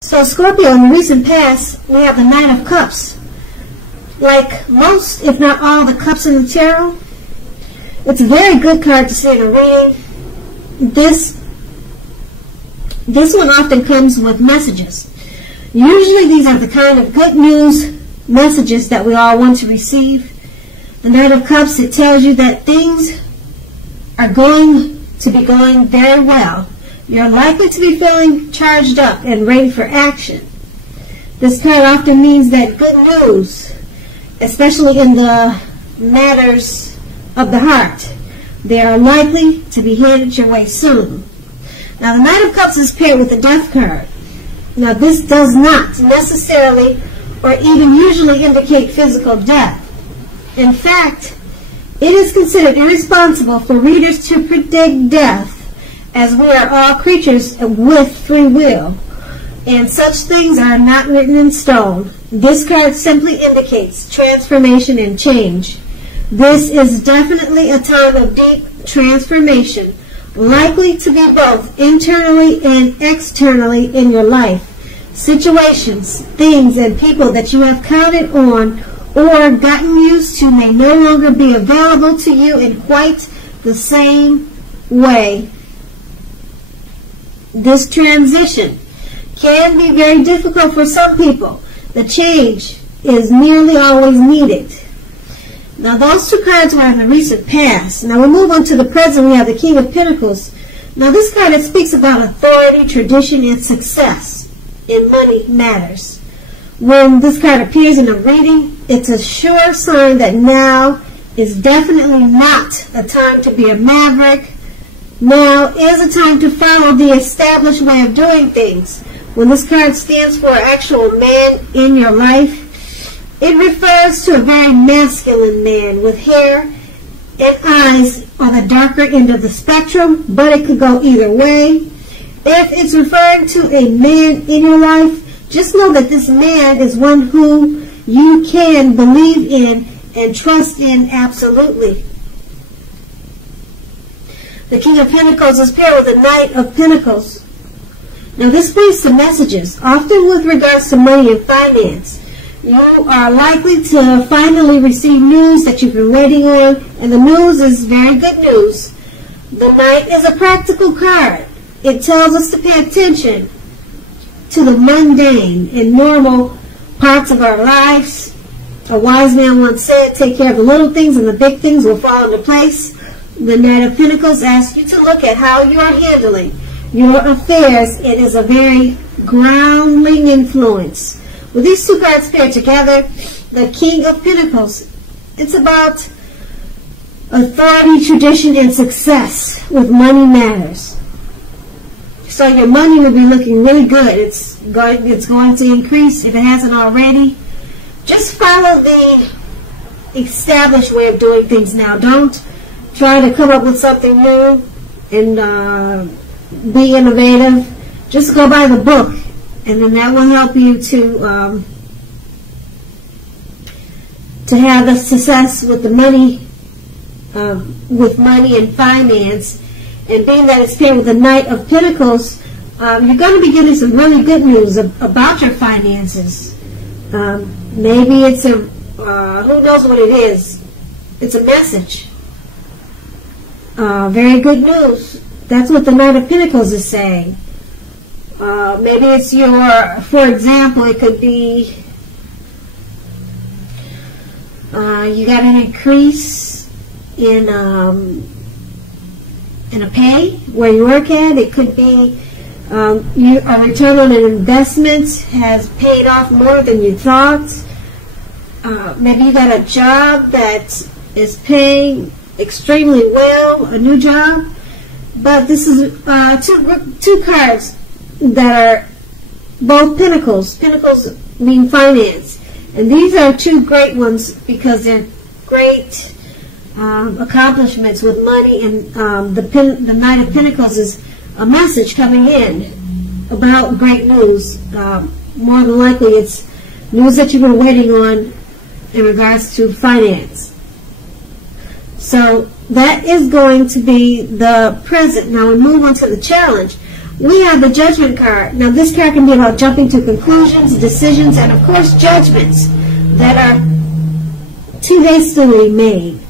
So Scorpio, in the recent past, we have the Knight of Cups. Like most, if not all, the cups in the tarot, it's a very good card to see in a reading. This one often comes with messages. Usually these are the kind of good news messages that we all want to receive. The Knight of Cups, it tells you that things are going to be going very well. You're likely to be feeling charged up and ready for action. This card often means that good news, especially in the matters of the heart, they are likely to be handed your way soon. Now, the Knight of Cups is paired with the Death card. Now, this does not necessarily or even usually indicate physical death. In fact, it is considered irresponsible for readers to predict death, as we are all creatures with free will, and such things are not written in stone. This card simply indicates transformation and change. This is definitely a time of deep transformation, likely to be both internally and externally in your life. Situations, things, and people that you have counted on or gotten used to may no longer be available to you in quite the same way. This transition can be very difficult for some people. The change is nearly always needed. Now, those two cards were in the recent past. Now, we move on to the present. We have the King of Pentacles. Now, this card, it speaks about authority, tradition, and success in money matters. When this card appears in a reading, it's a sure sign that now is definitely not a time to be a maverick. Now is a time to follow the established way of doing things. When this card stands for an actual man in your life, it refers to a very masculine man with hair and eyes on the darker end of the spectrum, but it could go either way. If it's referring to a man in your life, just know that this man is one who you can believe in and trust in absolutely. The King of Pentacles is paired with the Knight of Pentacles. Now, this brings some messages, often with regards to money and finance. You are likely to finally receive news that you've been waiting on, and the news is very good news. The Knight is a practical card. It tells us to pay attention to the mundane and normal parts of our lives. A wise man once said, take care of the little things and the big things will fall into place. The Knight of Pentacles asks you to look at how you are handling your affairs. It is a very grounding influence. With these two cards paired together, the King of Pentacles, it's about authority, tradition, and success with money matters. So your money will be looking really good. It's going to increase if it hasn't already. Just follow the established way of doing things now. Don't try to come up with something new and be innovative. Just go by the book, and then that will help you to have the success with the money, with money and finance. And being that it's paired with the Knight of Pentacles, you're going to be getting some really good news about your finances. Maybe it's a who knows what it is. It's a message. Very good news. That's what the Knight of Pentacles is saying. Maybe it's for example, it could be you got an increase in a pay where you work at. It could be a return on an investment has paid off more than you thought. Maybe you got a job that is paying extremely well, a new job. But this is two cards that are both pentacles. Pentacles mean finance. And these are two great ones because they're great accomplishments with money. And the Knight of Pentacles is a message coming in about great news. More than likely it's news that you've been waiting on in regards to finance. So that is going to be the present. Now we move on to the challenge. we have the Judgment card. Now, this card can be about jumping to conclusions, decisions, and, of course, judgments that are too hastily made.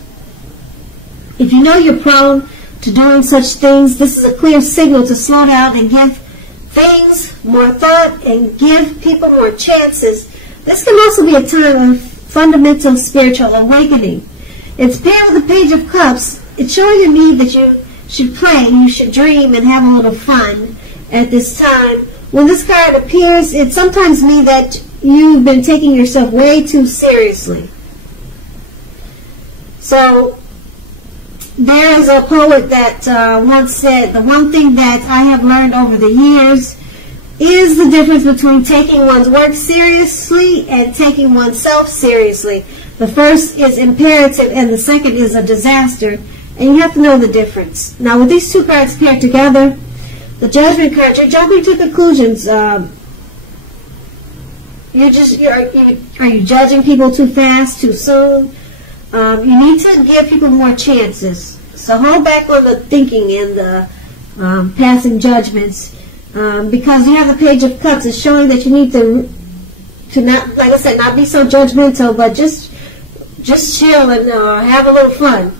If you know you're prone to doing such things, this is a clear signal to slow down and give things more thought and give people more chances. This can also be a time of fundamental spiritual awakening. It's paired with the Page of Cups. It's showing to me that you should play, you should dream and have a little fun at this time. When this card appears, it sometimes means that you've been taking yourself way too seriously. So, there is a poet that once said, the one thing that I have learned over the years is the difference between taking one's work seriously and taking oneself seriously. The first is imperative and the second is a disaster. And you have to know the difference. Now, with these two cards paired together, the Judgment card, you're jumping to conclusions. Are you judging people too fast, too soon? You need to give people more chances. So hold back on the thinking and the passing judgments, because you have the Page of Cups. It's showing that you need to not, like I said, not be so judgmental, but just chill and have a little fun.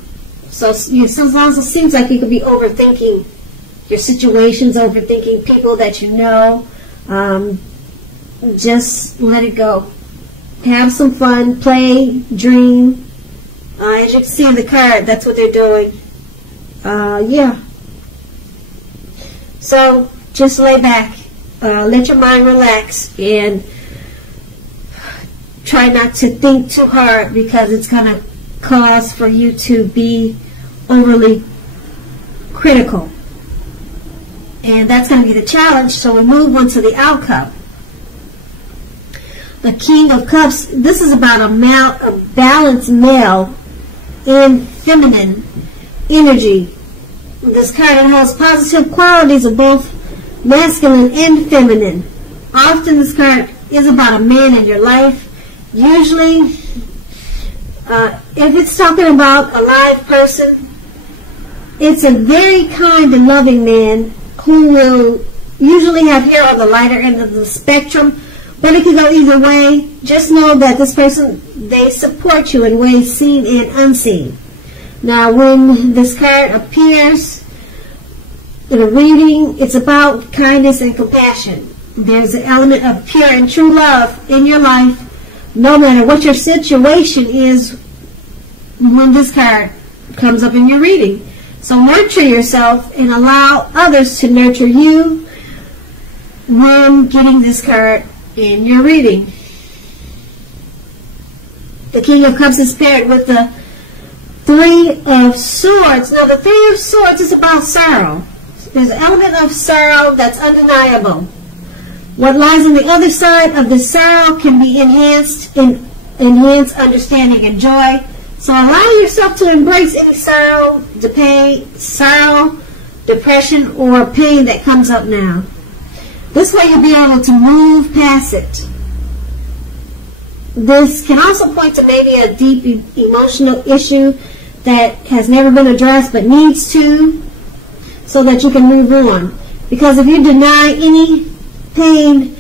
So sometimes it seems like you could be overthinking your situations, overthinking people that you know. Just let it go. Have some fun, play, dream. As you can see in the card, that's what they're doing. Yeah. So just lay back, let your mind relax, and try not to think too hard, because it's going to cause for you to be overly critical. And that's going to be the challenge. So we move on to the outcome. The King of Cups, this is about a balanced male and feminine energy. This card has positive qualities of both masculine and feminine. Often this card is about a man in your life. Usually, if it's talking about a live person, it's a very kind and loving man who will usually have hair on the lighter end of the spectrum, but it can go either way. Just know that this person, they support you in ways seen and unseen. Now, when this card appears in a reading, it's about kindness and compassion. There's an element of pure and true love in your life, no matter what your situation is when this card comes up in your reading. So nurture yourself and allow others to nurture you when getting this card in your reading. The King of Cups is paired with the Three of Swords. Now, the Three of Swords is about sorrow. There's an element of sorrow that's undeniable. What lies on the other side of the sorrow can be enhanced understanding and joy. So allow yourself to embrace any sorrow, depression, or pain that comes up now. This way you'll be able to move past it. This can also point to maybe a deep emotional issue that has never been addressed but needs to, so that you can move on. Because if you deny any pain,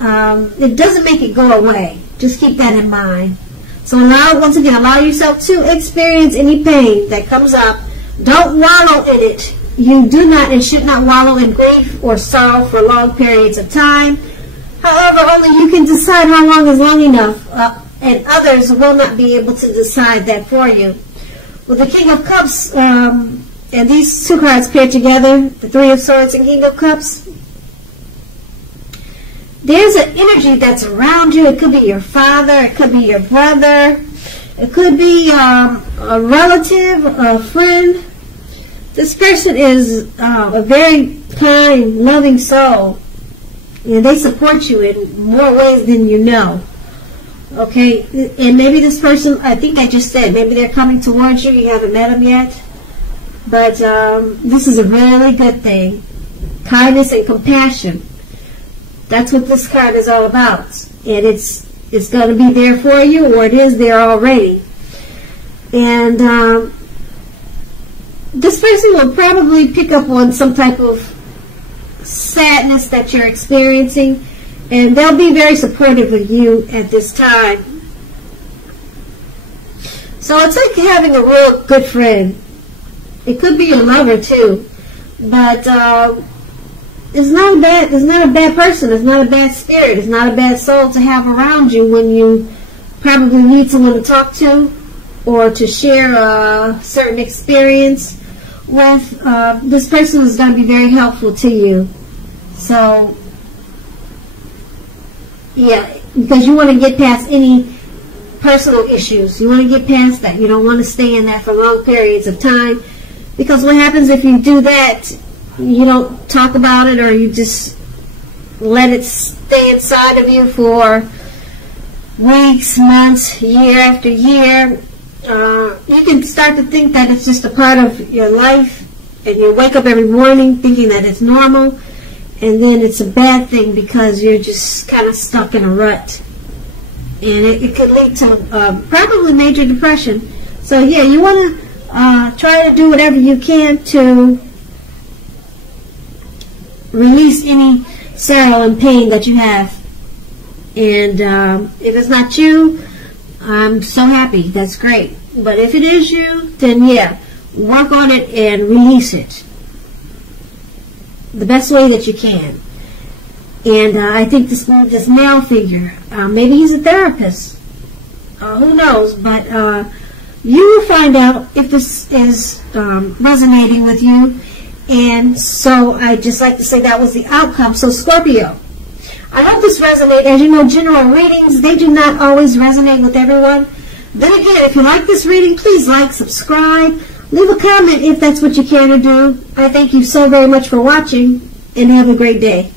it doesn't make it go away. Just keep that in mind. So once again, allow yourself to experience any pain that comes up. Don't wallow in it. You do not and should not wallow in grief or sorrow for long periods of time. However, only you can decide how long is long enough, and others will not be able to decide that for you. With the King of Cups, and these two cards paired together, the Three of Swords and King of Cups, there's an energy that's around you. It could be your father, it could be your brother, it could be a relative, a friend. This person is a very kind, loving soul, and they support you in more ways than you know. Okay, and maybe this person, I think I just said, maybe they're coming towards you. You haven't met them yet, but this is a really good thing. Kindness and compassion. That's what this card is all about. And it's going to be there for you, or it is there already. And this person will probably pick up on some type of sadness that you're experiencing, and they'll be very supportive of you at this time. So it's like having a real good friend. It could be your lover too, but it's not a bad person. It's not a bad spirit. It's not a bad soul to have around you when you probably need someone to talk to or to share a certain experience with. This person is going to be very helpful to you. So, yeah, because you want to get past any personal issues. You want to get past that. You don't want to stay in that for long periods of time, because what happens if you do that, you don't talk about it, or you just let it stay inside of you for weeks, months, year after year. You can start to think that it's just a part of your life, and you wake up every morning thinking that it's normal, and then it's a bad thing because you're just kind of stuck in a rut. And it could lead to probably major depression. So yeah, you want to try to do whatever you can to release any sorrow and pain that you have. And if it's not you, I'm so happy. That's great. But if it is you, then yeah, work on it and release it the best way that you can. And I think this male figure, maybe he's a therapist. Who knows? But you will find out if this is resonating with you. And so I'd just like to say that was the outcome. So Scorpio, I hope this resonates. As you know, general readings, they do not always resonate with everyone. Then again, if you like this reading, please like, subscribe, leave a comment if that's what you care to do. I thank you so very much for watching, and have a great day.